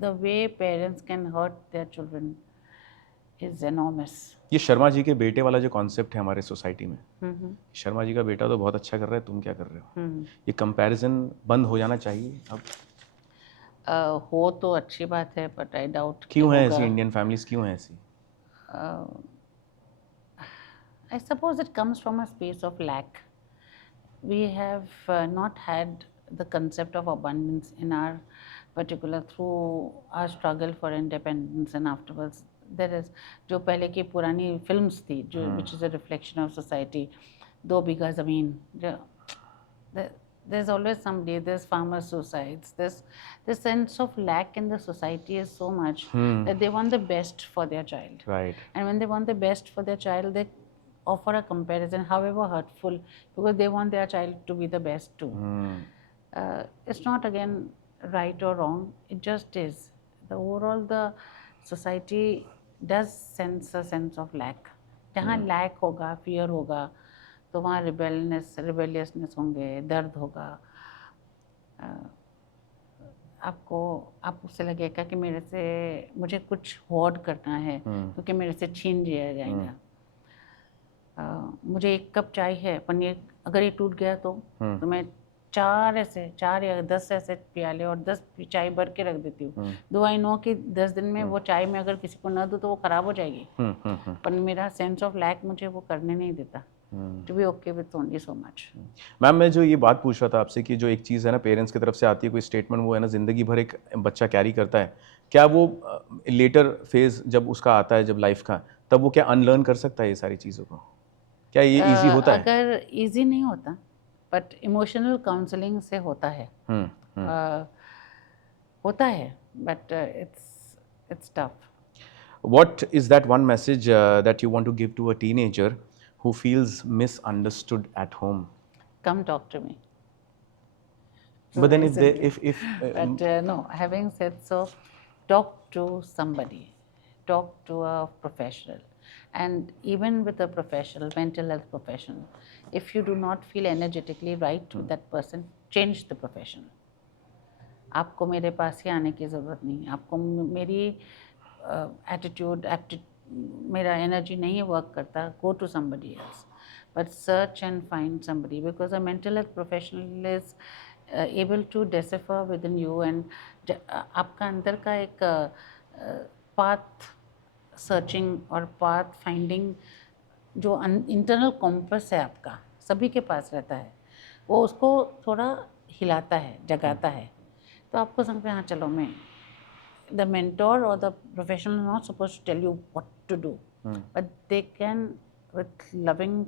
the way parents can hurt their children is enormous. ये शर्मा जी के बेटे वाला जो कॉन्सेप्ट है हमारे सोसाइटी में, शर्मा जी का बेटा तो बहुत अच्छा कर रहा है, तुम क्या कर रहे हो, ये कंपैरिजन बंद हो जाना चाहिए अब. हो तो अच्छी बात है, बट आई डाउट. क्यों है ऐसी इंडियन फैमिलीज, क्यों है ऐसी? I suppose it comes from a space of lack. We have not had the concept of abundance in our particular, through our struggle for independence, and afterwards there is जो पहले की पुरानी films थी जो which is a reflection of society, 2 बीघा ज़मीन, there's always somebody, there's farmer suicides, there's this sense of lack in the society is so much that they want the best for their child. Right. And when they want the best for their child, they offer a comparison, however hurtful, because they want their child to be the best too. It's not again right or wrong, it just is. The overall the society does sense a sense of lack. जहाँ lack होगा, fear होगा, तो वहाँ rebelliousness होंगे, दर्द होगा. आपको उससे लगेगा कि मुझे कुछ होर्ड करना है क्योंकि मेरे से छीन लिया जाएगा. मुझे एक कप चाय है, पर ये अगर ये टूट गया तो मैं 4 या 10 ऐसे प्याले और 10 चाय भर के रख देती हूँ. दो आई नो कि 10 दिन में वो चाय में अगर किसी को ना दूँ तो वो ख़राब हो जाएगी. पर मेरा सेंस ऑफ लैक मुझे वो करने नहीं देता. To be okay with only so much. Ma'am, मैं जो ये बात पूछ रहा था आपसे कि जो एक चीज़ है ना पेरेंट्स की तरफ से आती है कोई स्टेटमेंट, वो है ना ज़िंदगी भर एक बच्चा कैरी करता है, क्या वो लेटर फेज जब उसका आता है जब लाइफ का, तब वो क्या अनलर्न कर सकता है ये सारी चीज़ों को? क्या ये इजी होता है? अगर इजी नहीं होता, बट इमोशनल काउंसलिंग से होता है. होता है, but it's tough. What is that one message that you want to give to a teenager who feels misunderstood at home? Come talk to me. But then But no, having said so, talk to somebody, talk to a professional, and even with a professional, mental health professional, if you do not feel energetically right with that person, change the profession. आपको मेरे पास ही आने की ज़रूरत नहीं. आपको मेरी attitude, मेरा energy नहीं वर्क करता, go to somebody else. But search and find somebody, because a mental health professional is able to decipher within you and आपका अंदर का एक path searching और path finding जो इंटरनल कॉम्पस है आपका, सभी के पास रहता है, वो उसको थोड़ा हिलाता है, जगाता है. तो आपको समझ में, हाँ चलो, मैं the mentor or the professional is not supposed to tell you what to do, but they can, with loving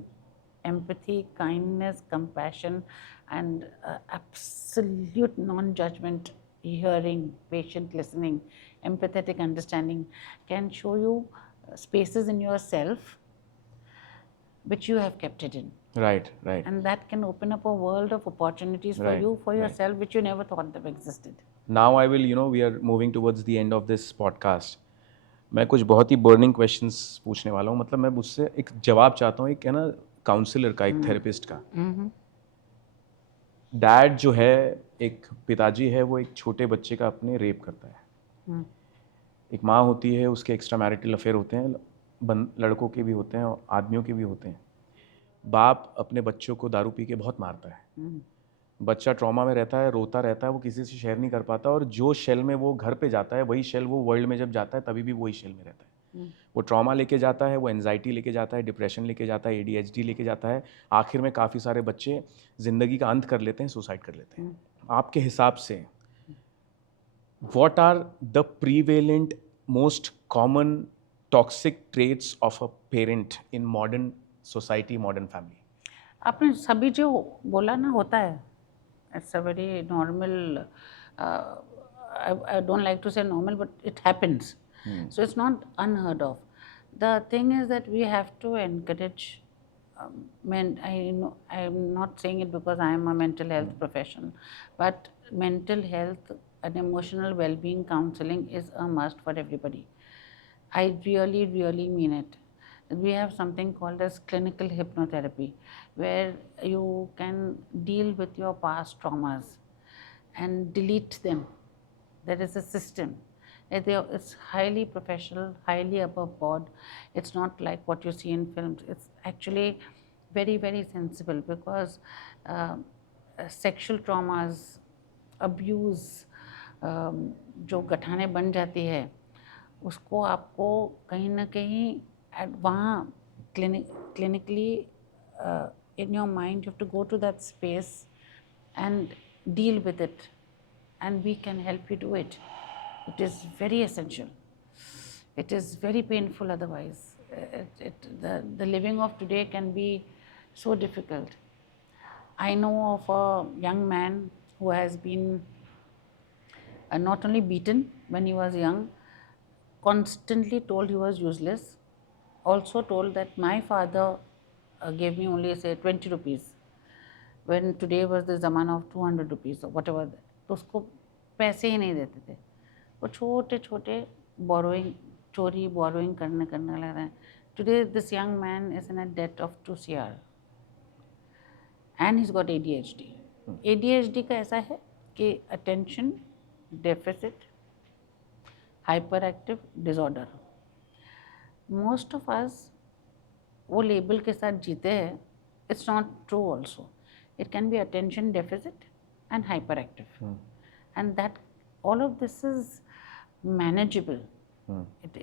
empathy, kindness, compassion, and absolute non-judgment, hearing, patient listening, empathetic understanding, can show you spaces in yourself which you have kept it in. Right. And that can open up a world of opportunities for you, for yourself, which you never thought that existed. Now I will, we are moving towards the end of this podcast. मैं कुछ बहुत ही burning questions पूछने वाला हूँ. मतलब मैं मुझसे एक जवाब चाहता हूँ, एक है ना काउंसलर का, एक थेरेपिस्ट का. डैड जो है, एक पिताजी है, वो एक छोटे बच्चे का अपने रेप करता है. एक माँ होती है, उसके एक्स्ट्रा मैरिटल अफेयर होते हैं, लड़कों के भी होते हैं और आदमियों के भी होते हैं. बाप अपने बच्चों को दारू पी के बहुत मारता है. बच्चा ट्रॉमा में रहता है, रोता रहता है, वो किसी से शेयर नहीं कर पाता, और जो शेल में वो घर पे जाता है, वही शेल वो वर्ल्ड में जब जाता है तभी भी वही शेल में रहता है. वो ट्रॉमा लेके जाता है, वो एंजाइटी लेके जाता है, डिप्रेशन लेके जाता है, ADHD लेके जाता है. आखिर में काफ़ी सारे बच्चे ज़िंदगी का अंत कर लेते हैं, सुसाइड कर लेते हैं. आपके हिसाब से what are the prevalent most common toxic traits of a parent in modern society, modern family? आपने सभी जो बोला ना, होता है. It's a very normal, I don't like to say normal, but it happens. So it's not unheard of. The thing is that we have to encourage men. I'm not saying it because I am a mental health professional, but mental health and emotional well-being counseling is a must for everybody. I really, really mean it. We have something called as clinical hypnotherapy, where you can deal with your past traumas and delete them. There is a system. It's highly professional, highly above board. It's not like what you see in films. It's actually very, very sensible, because sexual traumas, abuse, जो गठानें बन जाती है, उसको आपको कहीं ना कहीं वहाँ clinically in your mind, you have to go to that space and deal with it, and we can help you do it. It is very essential. It is very painful otherwise. The living of today can be so difficult. I know of a young man who has been not only beaten when he was young, constantly told he was useless, also told that my father gave me only say 20 rupees when today was the zamana of 200 rupees or whatever. तो उसको पैसे ही नहीं देते थे, वो छोटे छोटे borrowing चोरी बोरोइंग करने करने लग रहे हैं. Today this young man is in a debt of 2 CR and he's got ADHD. ADHD का ऐसा है कि attention deficit hyper active disorder. Most of us वो लेबल के साथ जीते हैं. It's not true also. It can be attention deficit and hyper active, and that all of this is manageable.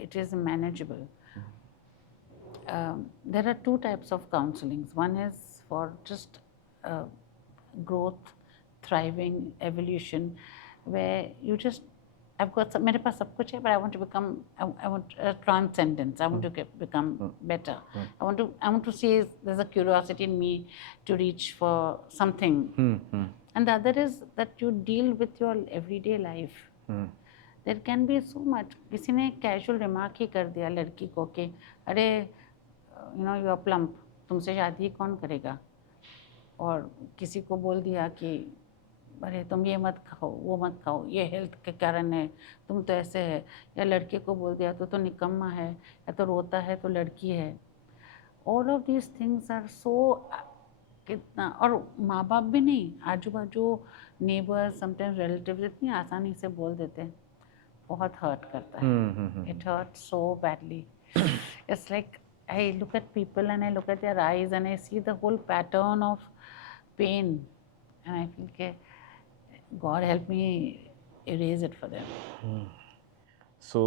It is manageable. There are two types of counselings. One is for just growth, thriving, evolution, where you just I've got some, मेरे पास सब कुछ है, but I want to become, I want transcendence. I want to become better. I want to see there's a curiosity in me to reach for something. And the other is that you deal with your everyday life. There can be so much. किसी ने casual remark ही कर दिया लड़की को कि अरे you are plump, तुमसे शादी कौन करेगा. और किसी को बोल दिया कि अरे तुम ये मत खाओ वो मत खाओ, ये हेल्थ के कारण है, तुम तो ऐसे है. या लड़के को बोल दिया तो निकम्मा है, या तो रोता है तो लड़की है. All of these things are so कितना. और माँ बाप भी नहीं, आजू बाजू नेबर्स समटाइम्स रिलेटिव्स इतनी आसानी से बोल देते हैं. बहुत हर्ट करता है. It hurt so badly. It's like I look at people and I look at their eyes and I see the whole pattern of pain and I feel के God help me erase it for them. So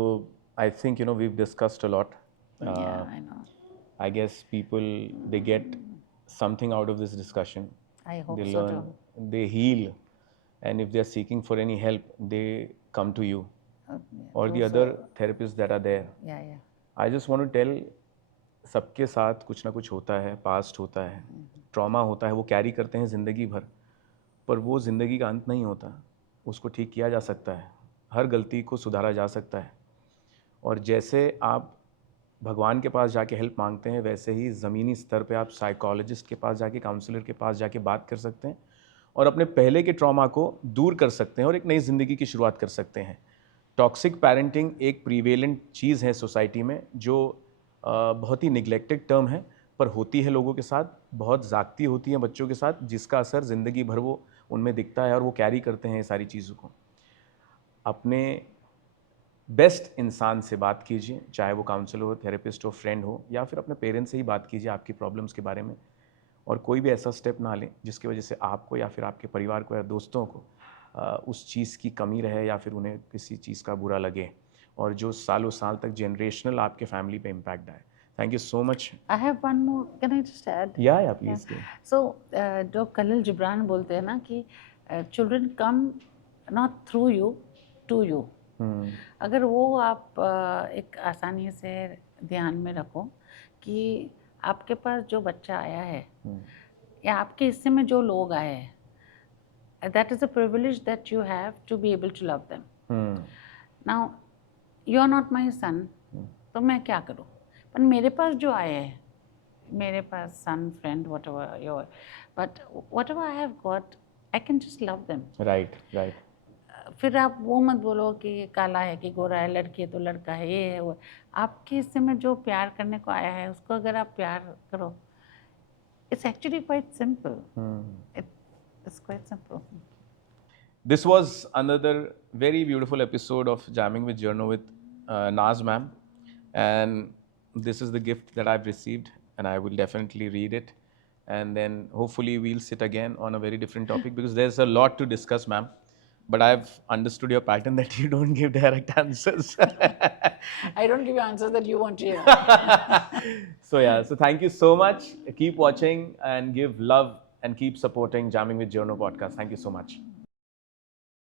I think we've discussed a lot. Yeah, I know. I guess people, they get something out of this discussion. I hope They so learn, too. they heal, and if they're seeking for any help, they come to you or the other therapists that are there. Yeah, yeah. I just want to tell, सबके साथ कुछ ना कुछ होता है, past होता है, trauma होता है, वो कैरी करते हैं ज़िंदगी भर. पर वो ज़िंदगी का अंत नहीं होता. उसको ठीक किया जा सकता है, हर गलती को सुधारा जा सकता है. और जैसे आप भगवान के पास जाके हेल्प मांगते हैं, वैसे ही ज़मीनी स्तर पे आप साइकोलॉजिस्ट के पास जाके, काउंसलर के पास जाके बात कर सकते हैं और अपने पहले के ट्रॉमा को दूर कर सकते हैं और एक नई ज़िंदगी की शुरुआत कर सकते हैं. टॉक्सिक पेरेंटिंग एक प्रीवेलेंट चीज़ है सोसाइटी में, जो बहुत ही निगलेक्टेड टर्म है, पर होती है लोगों के साथ, बहुत ज़्यादती होती है बच्चों के साथ, जिसका असर ज़िंदगी भर वो उनमें दिखता है और वो कैरी करते हैं ये सारी चीज़ों को. अपने बेस्ट इंसान से बात कीजिए, चाहे वो काउंसलर हो, थेरेपिस्ट हो, फ्रेंड हो, या फिर अपने पेरेंट्स से ही बात कीजिए आपकी प्रॉब्लम्स के बारे में. और कोई भी ऐसा स्टेप ना लें जिसकी वजह से आपको या फिर आपके परिवार को या दोस्तों को उस चीज़ की कमी रहे या फिर उन्हें किसी चीज़ का बुरा लगे और जो सालों साल तक जनरेशनल आपके फैमिली पे इम्पैक्ट आए. Thank you so much. I have one more. Can I just add? Yeah, please. Yeah. So, जो कलिल जिब्रान बोलते हैं ना कि children come not through you, to you. अगर वो आप एक आसानी से ध्यान में रखो कि आपके पास जो बच्चा आया है या आपके हिस्से में जो लोग आए हैं, that is a privilege that you have to be able to love them. Now, you are not my son. तो मैं क्या करूँ? पर मेरे पास जो आए हैं, मेरे पास सन, friend, whatever your, but whatever I have got, I can just love them. Right, right. फिर आप वो मत बोलो कि काला है कि गोरा है, लड़की है तो लड़का है, ये है वो. आपके हिस्से में जो प्यार करने को आया है उसको अगर आप प्यार करो, it's actually quite simple. It's quite simple. This was another very beautiful episode of Jamming with Journo with Naz ma'am, and this is the gift that I've received, and I will definitely read it, and then hopefully we'll sit again on a very different topic because there's a lot to discuss, ma'am. But I've understood your pattern that you don't give direct answers. I don't give you answers that you want to hear. So yeah, so thank you so much. Keep watching and give love and keep supporting Jamming with Journo podcast. Thank you so much.